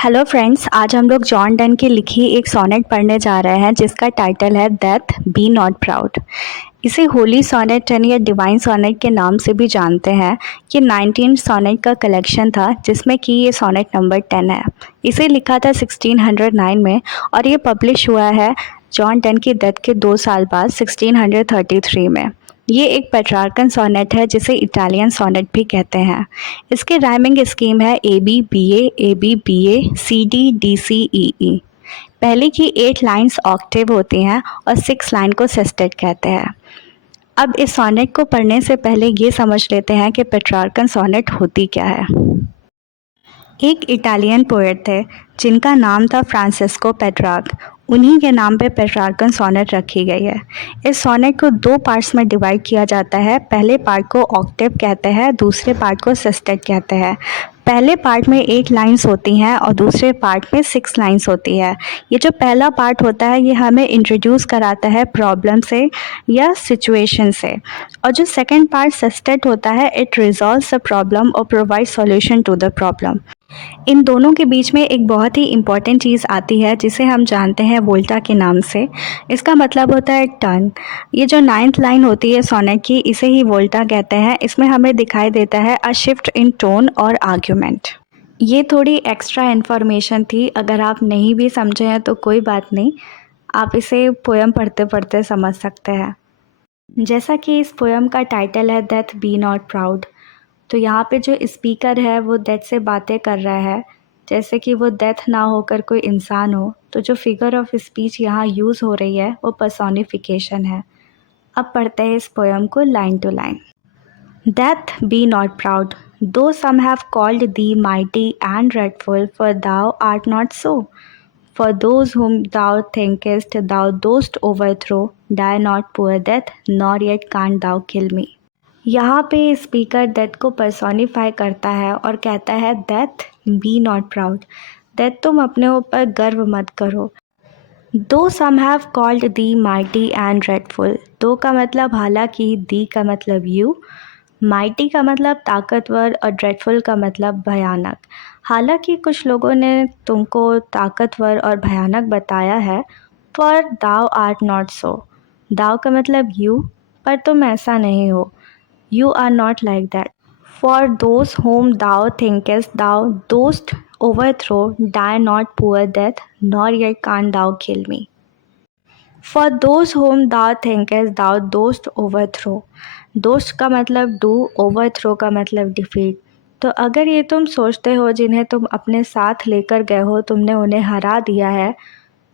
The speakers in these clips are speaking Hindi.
हेलो फ्रेंड्स, आज हम लोग जॉन डन की लिखी एक सोनेट पढ़ने जा रहे हैं जिसका टाइटल है डेथ बी नॉट प्राउड। इसे होली सोनेट या डिवाइन सोनेट के नाम से भी जानते हैं। ये 19 सोनेट का कलेक्शन था जिसमें कि ये सोनेट नंबर 10 है। इसे लिखा था 1609 में और ये पब्लिश हुआ है जॉन डन की डेथ के 2 साल बाद 1633 में। ये एक पेट्रार्कन सोनेट है जिसे इटालियन सोनेट भी कहते हैं। इसकी राइमिंग स्कीम है A B B A C D C E. पहले की 8 लाइंस ऑक्टेव होती हैं और 6 लाइन को सेस्टेट कहते हैं। अब इस सोनेट को पढ़ने से पहले ये समझ लेते हैं कि पेट्रार्कन सोनेट होती क्या है। एक इटालियन पोएट थे जिनका नाम था फ्रांसिस्को पेट्रार्क। उन्हीं के नाम पे पेट्रार्कन सोनेट रखी गई है। इस सोनेट को 2 पार्ट्स में डिवाइड किया जाता है। पहले पार्ट को ऑक्टेव कहते हैं, दूसरे पार्ट को सेस्टेट कहते हैं। पहले पार्ट में 8 लाइंस होती हैं और दूसरे पार्ट में 6 लाइंस होती है। ये जो पहला पार्ट होता है ये हमें इंट्रोड्यूस कराता है प्रॉब्लम से या सिचुएशन से, और जो सेकंड पार्ट सेस्टेट होता है इट रिजॉल्व्स द प्रॉब्लम और provide solution to the problem. इन दोनों के बीच में एक बहुत ही इम्पॉर्टेंट चीज़ आती है जिसे हम जानते हैं वोल्टा के नाम से। इसका मतलब होता है टर्न। ये जो 9th लाइन होती है सोनेट की इसे ही वोल्टा कहते हैं। इसमें हमें दिखाई देता है अ शिफ्ट इन टोन और आर्ग्यूमेंट। ये थोड़ी एक्स्ट्रा इन्फॉर्मेशन थी, अगर आप नहीं भी समझे हैं तो कोई बात नहीं, आप इसे पोएम पढ़ते पढ़ते समझ सकते हैं। जैसा कि इस पोएम का टाइटल है डेथ बी नॉट प्राउड, तो यहाँ पे जो स्पीकर है वो डेथ से बातें कर रहा है जैसे कि वो डेथ ना होकर कोई इंसान हो। तो जो फिगर ऑफ स्पीच यहाँ यूज़ हो रही है वो पर्सोनिफिकेशन है। अब पढ़ते हैं इस पोएम को line to line. Death be not proud, though some have called thee mighty and dreadful, for thou art not so. For those whom thou thinkest thou dost overthrow, die not poor death, nor yet canst thou kill me. यहाँ पे स्पीकर डेथ को पर्सोनिफाई करता है और कहता है death be not proud, death तुम अपने ऊपर गर्व मत करो। Though some have called thee mighty and dreadful, though का मतलब हालांकि, दी का मतलब यू, माइटी का मतलब ताकतवर और ड्रेडफुल का मतलब भयानक। हालांकि कुछ लोगों ने तुमको ताकतवर और भयानक बताया है, पर दाव आर्ट नॉट सो, दाव का मतलब यू, पर तुम ऐसा नहीं हो, you are not like that. For those whom thou thinkest thou dost overthrow, die not poor death, nor yet canst thou kill me. For those whom thou thinkest thou dost overthrow, दोस्त का मतलब डू, ओवरथ्रो का मतलब डिफीट। तो अगर ये तुम सोचते हो जिन्हें तुम अपने साथ लेकर गए हो तुमने उन्हें हरा दिया है,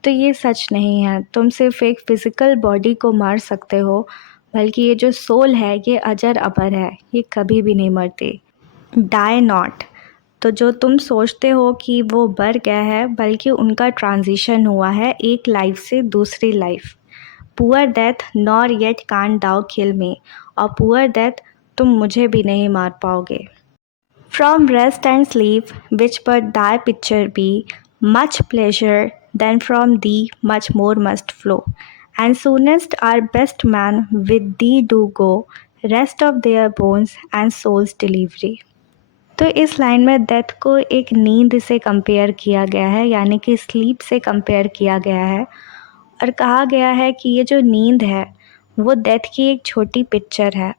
तो ये सच नहीं है। तुम सिर्फ एक फिज़िकल बॉडी को मार सकते हो, बल्कि ये जो सोल है ये अजर अमर है, ये कभी भी नहीं मरती। डाई नॉट, तो जो तुम सोचते हो कि वो मर गया है, बल्कि उनका ट्रांजिशन हुआ है एक लाइफ से दूसरी life. Poor death nor yet canst thou kill me, और पुअर डेथ तुम मुझे भी नहीं मार पाओगे। From rest and sleep which but thy picture be, much pleasure then from thee much more must flow, and soonest our best men with thee do go, rest of their bones and souls delivery. तो इस लाइन में डेथ को एक नींद से कंपेयर किया गया है, यानी कि स्लीप से कंपेयर किया गया है, और कहा गया है कि ये जो नींद है वो डेथ की एक छोटी पिक्चर है।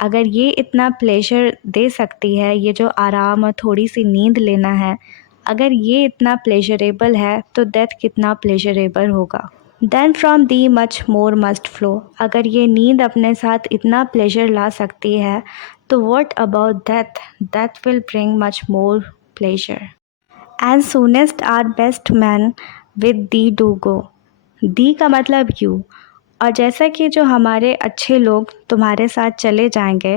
अगर ये इतना प्लेजर दे सकती है, ये जो आराम और थोड़ी सी नींद लेना है, अगर ये इतना प्लेजरेबल है तो डेथ कितना प्लेजरेबल होगा। Then from thee much more must flow, अगर ये नींद अपने साथ इतना प्लेजर ला सकती है तो what about death, death will bring much more pleasure. And soonest our best men with thee do go, thee का मतलब यू, और जैसा कि जो हमारे अच्छे लोग तुम्हारे साथ चले जाएंगे,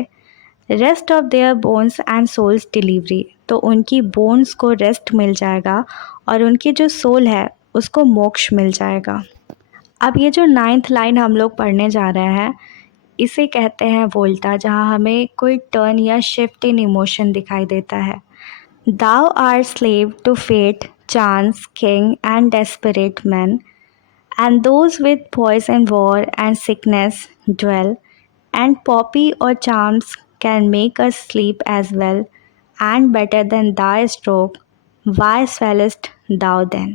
rest of their bones and souls delivery, तो उनकी बोन्स को रेस्ट मिल जाएगा और उनकी जो सोल है उसको मोक्ष मिल जाएगा। अब ये जो 9th लाइन हम लोग पढ़ने जा रहे हैं इसे कहते हैं वोल्टा, जहाँ हमें कोई टर्न या शिफ्ट इन इमोशन दिखाई देता है। Thou art slave to fate, chance, king and desperate men, and those with poison, war and sickness dwell, and poppy or charms can make us sleep as well, and better than thy stroke, Why swallowest thou then?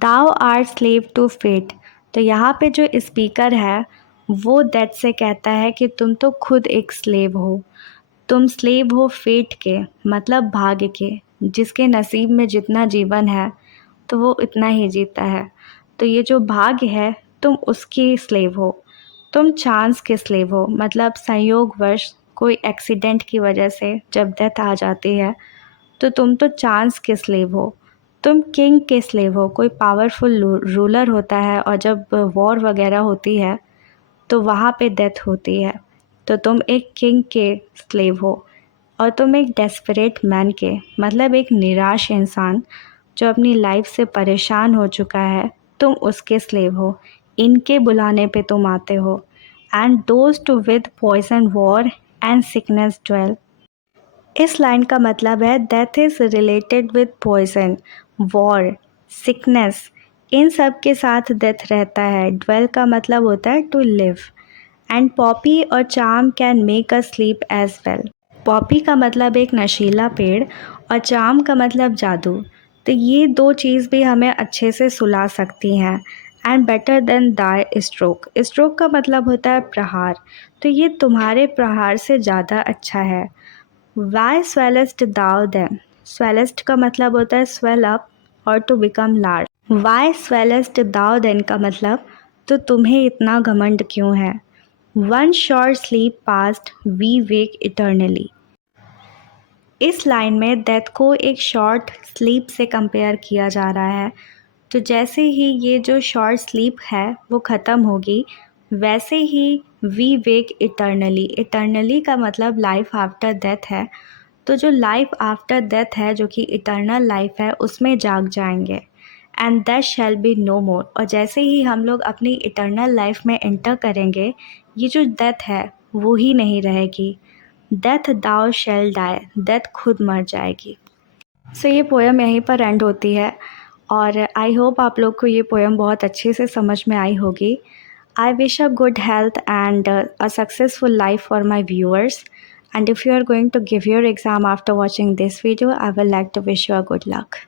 Thou art slave to fate. तो यहाँ पे जो स्पीकर है वो डेथ से कहता है कि तुम तो खुद एक स्लेव हो, तुम स्लेव हो फेट के, मतलब भाग्य के, जिसके नसीब में जितना जीवन है तो वो इतना ही जीता है। तो ये जो भाग्य है तुम उसकी स्लेव हो, तुम चांस के स्लेव हो, मतलब संयोगवश कोई एक्सीडेंट की वजह से जब डेथ आ जाती है तो तुम तो चांस के स्लेव हो। तुम किंग के स्लेव हो, कोई पावरफुल रूलर होता है और जब वॉर वगैरह होती है तो वहाँ पे डेथ होती है, तो तुम एक किंग के स्लेव हो। और तुम एक डेस्परेट मैन के, मतलब एक निराश इंसान जो अपनी लाइफ से परेशान हो चुका है, तुम उसके स्लेव हो। इनके बुलाने पे तुम आते हो। And dost to with poison war and sickness dwell. इस लाइन का मतलब है death is related with poison, war, sickness, इन सब के साथ डेथ रहता है। ड्वेल का मतलब होता है टू लिव। एंड पॉपी और charm can make a sleep as well. Poppy का मतलब एक नशीला पेड़ और चार्म का मतलब जादू। तो ये दो चीज़ भी हमें अच्छे से सुला सकती हैं। And better than Dai stroke. Stroke का मतलब होता है प्रहार, तो ये तुम्हारे प्रहार से ज़्यादा अच्छा है। Why swellest thou them? Swellest का मतलब होता है swell up और to become large. Why swellest thou then का मतलब तो तुम्हें इतना घमंड क्यों है? One short sleep past, we wake eternally. इस लाइन में डेथ को एक शॉर्ट स्लीप से कंपेयर किया जा रहा है। तो जैसे ही ये जो शॉर्ट स्लीप है वो ख़त्म होगी, वैसे ही वी वेक इटर्नली। इटर्नली का मतलब लाइफ आफ्टर डेथ है। तो जो लाइफ आफ्टर डेथ है, जो कि इटर्नल लाइफ है, उसमें जाग जाएंगे। And that shall be no more. और जैसे ही हम लोग अपनी इटर्नल लाइफ में एंटर करेंगे, ये जो डेथ है वो ही नहीं रहेगी। डेथ दाउ शैल डाई, डेथ खुद मर जाएगी। सो ये पोएम यहीं पर एंड होती है और आई होप आप लोग को ये पोएम बहुत अच्छे से समझ में आई होगी। I wish a good health and a successful life for my viewers. And if you are going to give your exam after watching this video, I would like to wish you a good luck.